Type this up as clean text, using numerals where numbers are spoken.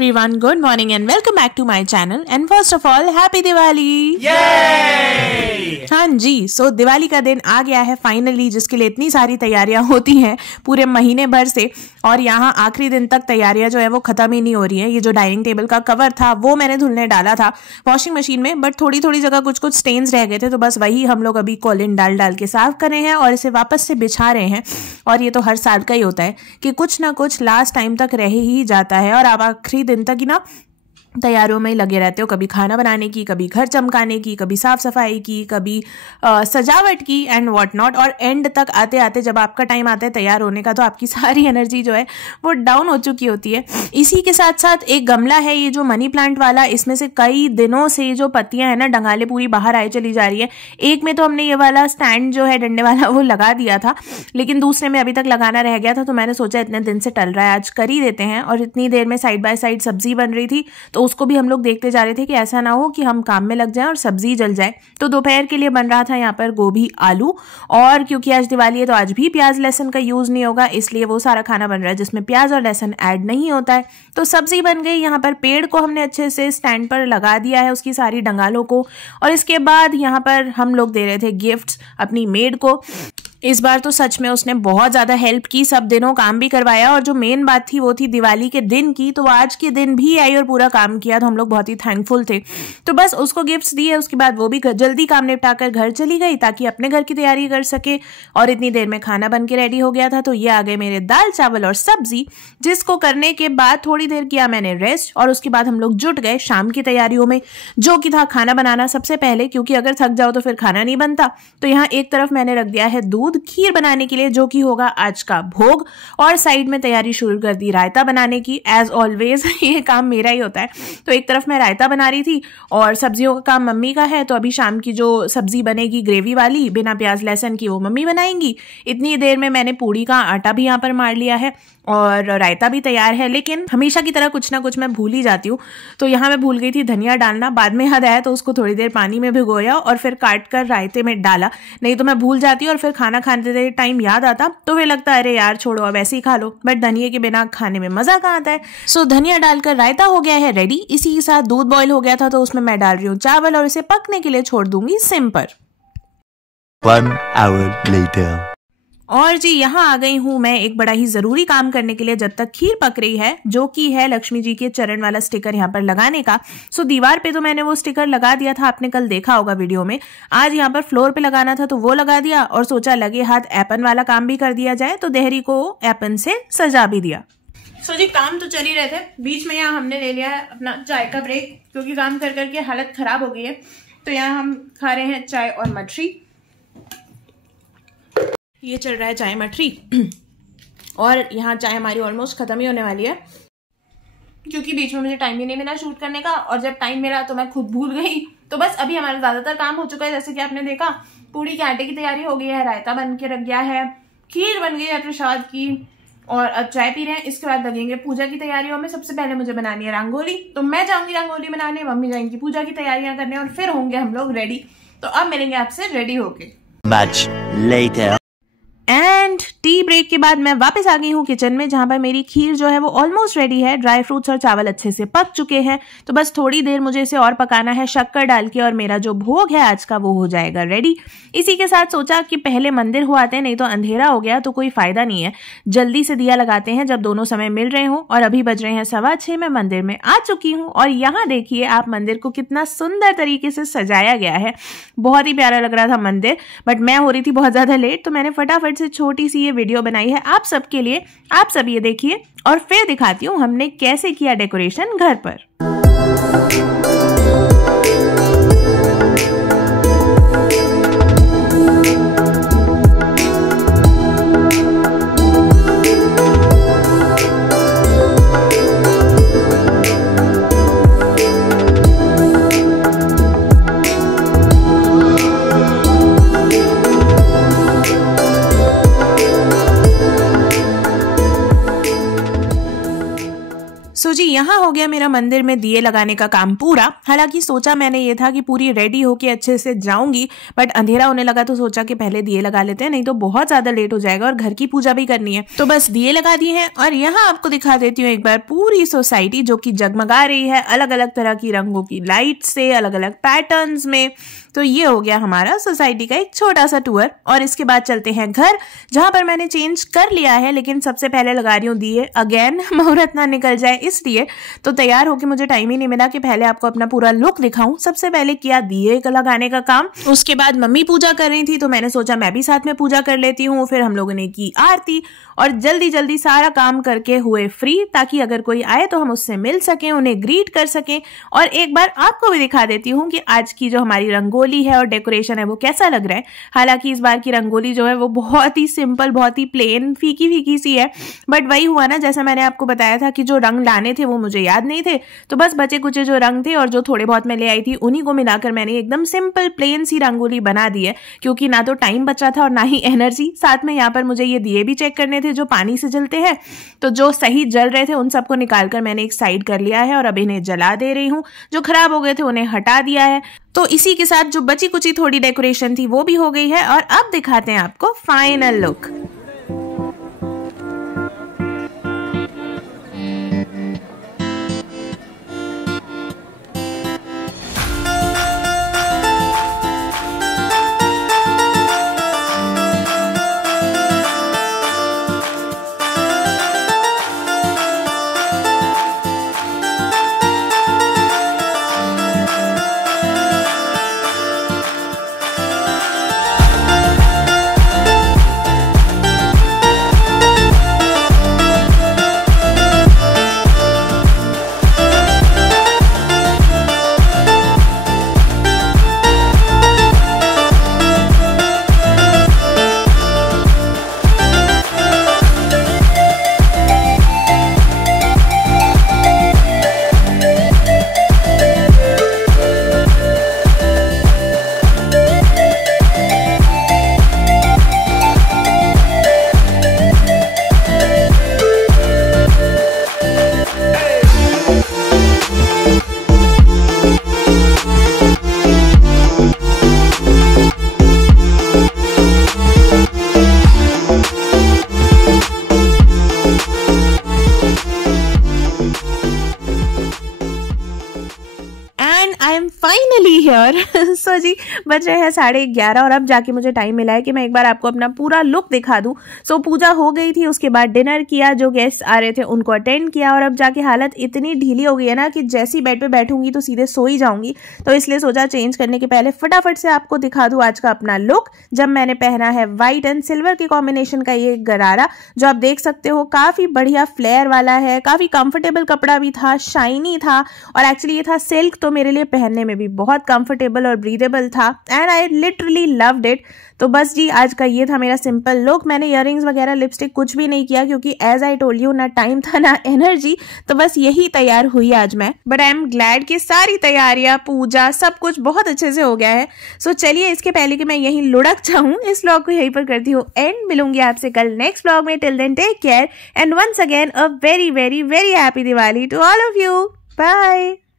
everyone, good morning and welcome back to my channel and first of all happy Diwali! Yay! हाँ जी, सो दिवाली का दिन आ गया है finally, जिसके लिए इतनी सारी तैयारियां होती हैं पूरे महीने भर से। और यहाँ आखिरी दिन तक तैयारियां जो है वो खत्म ही नहीं हो रही हैं। ये जो डाइनिंग टेबल का कवर था वो मैंने धुलने डाला था वॉशिंग मशीन में, बट थोड़ी थोड़ी जगह कुछ कुछ स्टेन्स रह गए थे, तो बस वही हम लोग अभी कॉलिन डाल डाल के साफ कर रहे हैं और इसे वापस से बिछा रहे हैं। और ये तो हर साल का ही होता है कि कुछ ना कुछ लास्ट टाइम तक रह ही जाता है और आप आखिरी दिन तक ही ना तैयारियों में ही लगे रहते हो, कभी खाना बनाने की, कभी घर चमकाने की, कभी साफ सफाई की, कभी सजावट की एंड व्हाट नॉट। और एंड तक आते आते जब आपका टाइम आता है तैयार होने का, तो आपकी सारी एनर्जी जो है वो डाउन हो चुकी होती है। इसी के साथ साथ एक गमला है ये जो मनी प्लांट वाला, इसमें से कई दिनों से ये जो पत्तियां हैं ना डंगाले पूरी बाहर आए चली जा रही है। एक में तो हमने ये वाला स्टैंड जो है डंडे वाला वो लगा दिया था, लेकिन दूसरे में अभी तक लगाना रह गया था, तो मैंने सोचा इतने दिन से टल रहा है आज कर ही देते हैं। और इतनी देर में साइड बाय साइड सब्जी बन रही थी, तो उसको भी हम लोग देखते जा रहे थे कि ऐसा ना हो कि हम काम में लग जाएं और सब्जी जल जाए। तो दोपहर के लिए बन रहा था यहाँ पर गोभी आलू, और क्योंकि आज दिवाली है तो आज भी प्याज लहसुन का यूज नहीं होगा, इसलिए वो सारा खाना बन रहा है जिसमें प्याज और लहसुन ऐड नहीं होता है। तो सब्जी बन गई। यहाँ पर पेड़ को हमने अच्छे से स्टैंड पर लगा दिया है, उसकी सारी डंगालों को। और इसके बाद यहाँ पर हम लोग दे रहे थे गिफ्ट्स अपनी मेड को। इस बार तो सच में उसने बहुत ज़्यादा हेल्प की, सब दिनों काम भी करवाया, और जो मेन बात थी वो थी दिवाली के दिन की, तो आज के दिन भी आई और पूरा काम किया, तो हम लोग बहुत ही थैंकफुल थे। तो बस उसको गिफ्ट्स दिए, उसके बाद वो भी जल्दी काम निपटा कर घर चली गई ताकि अपने घर की तैयारी कर सके। और इतनी देर में खाना बन के रेडी हो गया था, तो ये आ गए मेरे दाल चावल और सब्जी, जिसको करने के बाद थोड़ी देर किया मैंने रेस्ट, और उसके बाद हम लोग जुट गए शाम की तैयारियों में, जो कि था खाना बनाना सबसे पहले, क्योंकि अगर थक जाओ तो फिर खाना नहीं बनता। तो यहाँ एक तरफ मैंने रख दिया है दूध खीर बनाने के लिए, जो कि होगा आज का भोग, और साइड में तैयारी शुरू कर दी रायता बनाने की। एज ऑलवेज ये काम मेरा ही होता है। तो एक तरफ मैं रायता बना रही थी और सब्जियों का काम मम्मी का है, तो अभी शाम की जो सब्जी बनेगी ग्रेवी वाली बिना प्याज लहसुन की, वो मम्मी बनाएंगी। इतनी देर में मैंने पूड़ी का आटा भी यहाँ पर मार लिया है और रायता भी तैयार है, लेकिन हमेशा की तरह कुछ ना कुछ मैं भूल ही जाती हूँ। तो यहाँ मैं भूल गई थी धनिया डालना, बाद में याद आया तो उसको थोड़ी देर पानी में भिगोया और फिर काट कर रायते में डाला। नहीं तो मैं भूल जाती और फिर खाना खाते टाइम याद आता तो फिर लगता है अरे यार छोड़ो अब ऐसे ही खा लो, बट धनिया के बिना खाने में मजा कहाँ आता है। सो धनिया डालकर रायता हो गया है रेडी। इसी के साथ दूध बॉईल हो गया था, तो उसमें मैं डाल रही हूँ चावल और इसे पकने के लिए छोड़ दूंगी सिम पर। 1 hour later. और जी यहाँ आ गई हूँ मैं एक बड़ा ही ज़रूरी काम करने के लिए, जब तक खीर पक रही है, जो कि है लक्ष्मी जी के चरण वाला स्टिकर यहाँ पर लगाने का। सो दीवार पे तो मैंने वो स्टिकर लगा दिया था, आपने कल देखा होगा वीडियो में। आज यहाँ पर फ्लोर पे लगाना था तो वो लगा दिया, और सोचा लगे हाथ एपन वाला काम भी कर दिया जाए, तो देहरी को एपन से सजा भी दिया। सो जी काम तो चल ही रहे थे, बीच में यहाँ हमने ले लिया है अपना चाय का ब्रेक, क्योंकि काम कर करके हालत खराब हो गई है। तो यहाँ हम खा रहे हैं चाय और मठरी। ये चल रहा है चाय मठरी और यहाँ चाय हमारी ऑलमोस्ट खत्म ही होने वाली है, क्योंकि बीच में मुझे टाइम ही नहीं मिला शूट करने का, और जब टाइम मिला तो मैं खुद भूल गई। तो बस अभी हमारा ज़्यादातर काम हो चुका है, जैसे कि आपने देखा पूड़ी के आटे की तैयारी हो गई है, रायता बन के रख गया है, खीर बन गई है प्रसाद की, और अब चाय पी रहे हैं। इसके बाद लगेंगे पूजा की तैयारियों में। सबसे पहले मुझे बनानी है रंगोली, तो मैं जाऊंगी रंगोली बनाने, मम्मी जाएंगी पूजा की तैयारियां करने, और फिर होंगे हम लोग रेडी। तो अब मिलेंगे आपसे रेडी होके। Much later. And tea break के बाद मैं वापस आ गई हूँ किचन में, जहाँ पर मेरी खीर जो है वो ऑलमोस्ट रेडी है। ड्राई फ्रूट्स और चावल अच्छे से पक चुके हैं, तो बस थोड़ी देर मुझे इसे और पकाना है शक्कर डाल के, और मेरा जो भोग है आज का वो हो जाएगा रेडी। इसी के साथ सोचा कि पहले मंदिर हो आते हैं, नहीं तो अंधेरा हो गया तो कोई फायदा नहीं है। जल्दी से दिया लगाते हैं जब दोनों समय मिल रहे हों। और अभी बज रहे हैं 6:15, मैं मंदिर में आ चुकी हूँ, और यहाँ देखिए आप मंदिर को कितना सुंदर तरीके से सजाया गया है। बहुत ही प्यारा लग रहा था मंदिर, बट मैं हो रही थी बहुत ज्यादा लेट, तो मैंने फटाफट से छोटी सी ये वीडियो बनाई है आप सबके लिए। आप सब ये देखिए और फिर दिखाती हूँ हमने कैसे किया डेकोरेशन घर पर। सो सो जी यहाँ हो गया मेरा मंदिर में दिए लगाने का काम पूरा। हालांकि सोचा मैंने ये था कि पूरी रेडी होके अच्छे से जाऊंगी, बट अंधेरा होने लगा तो सोचा कि पहले दिए लगा लेते हैं, नहीं तो बहुत ज्यादा लेट हो जाएगा और घर की पूजा भी करनी है। तो बस दिए लगा दिए हैं और यहाँ आपको दिखा देती हूँ एक बार पूरी सोसाइटी जो कि जगमगा रही है अलग अलग तरह की रंगों की लाइट से, अलग अलग पैटर्न्स में। तो ये हो गया हमारा सोसाइटी का एक छोटा सा टूर। और इसके बाद चलते हैं घर, जहां पर मैंने चेंज कर लिया है, लेकिन सबसे पहले लगा रही हूँ दिए। अगेन मुहूर्त ना निकल जाए इसलिए तो तैयार होके मुझे टाइम ही नहीं मिला कि पहले आपको अपना पूरा लुक दिखाऊं। सबसे पहले किया दिए लगाने का काम, उसके बाद मम्मी पूजा कर रही थी तो मैंने सोचा मैं भी साथ में पूजा कर लेती हूँ। फिर हम लोगों ने की आरती और जल्दी जल्दी सारा काम करके हुए फ्री, ताकि अगर कोई आए तो हम उससे मिल सकें, उन्हें ग्रीट कर सकें। और एक बार आपको भी दिखा देती हूँ कि आज की जो हमारी रंगोली है और डेकोरेशन है वो कैसा लग रहा है। हालांकि इस बार की रंगोली जो है वो बहुत ही सिंपल, बहुत ही प्लेन, फीकी फीकी सी है, बट वही हुआ ना, जैसा मैंने आपको बताया था कि जो रंग लाने थे वो मुझे याद नहीं थे, तो बस बचे कुचे जो रंग थे और जो थोड़े बहुत मैं ले आई थी उन्हीं को मिलाकर मैंने एकदम सिंपल प्लेन सी रंगोली बना दी है। क्योंकि ना तो टाइम बचा था और ना ही एनर्जी। साथ में यहाँ पर मुझे ये दिए भी चेक करने थे जो पानी से जलते हैं, तो जो सही जल रहे थे उन सबको निकालकर मैंने एक साइड कर लिया है और अब इन्हें जला दे रही हूँ। जो खराब हो गए थे उन्हें हटा दिया है। तो इसी के साथ जो बची कुची थोड़ी डेकोरेशन थी वो भी हो गई है और अब दिखाते हैं आपको final look. Finally here. So जी बज रहे हैं 11:30 और अब जाके मुझे टाइम मिला है कि मैं एक बार आपको अपना पूरा लुक दिखा दूं। सो पूजा हो गई थी, उसके बाद डिनर किया, जो गेस्ट आ रहे थे उनको अटेंड किया और अब जाके हालत इतनी ढीली हो गई है ना कि जैसी बेड पे बैठूंगी तो सीधे सो ही जाऊंगी। तो इसलिए सोचा चेंज करने के पहले फटाफट से आपको दिखा दूं आज का अपना लुक। जब मैंने पहना है व्हाइट एंड सिल्वर के कॉम्बिनेशन का ये गरारा, जो आप देख सकते हो काफी बढ़िया फ्लेयर वाला है, काफी कंफर्टेबल कपड़ा भी था, शाइनी था और एक्चुअली ये था सिल्क, तो मेरे लिए पहनने में भी बहुत कंफर्टेबल और ब्रीदेबल था and I literally loved it. तो बस जी आज का ये था मेरा सिंपल लुक। मैंने इयररिंग्स वगैरह लिपस्टिक कुछ भी नहीं किया क्योंकि एज आई टोल्ड यू ना टाइम था ना एनर्जी, तो बस यही तैयार हुई आज मैं। बट आई एम ग्लैड कि सारी तैयारियां, पूजा, सब कुछ बहुत अच्छे से हो गया है। सो चलिए इसके पहले कि मैं यहीं लुढ़क जाऊं, इस व्लॉग को यहीं पर करती हूँ एंड। मिलूंगी आपसे कल नेक्स्ट व्लॉग में। Till then take care and once again a very very very happy Diwali to all of you. Bye.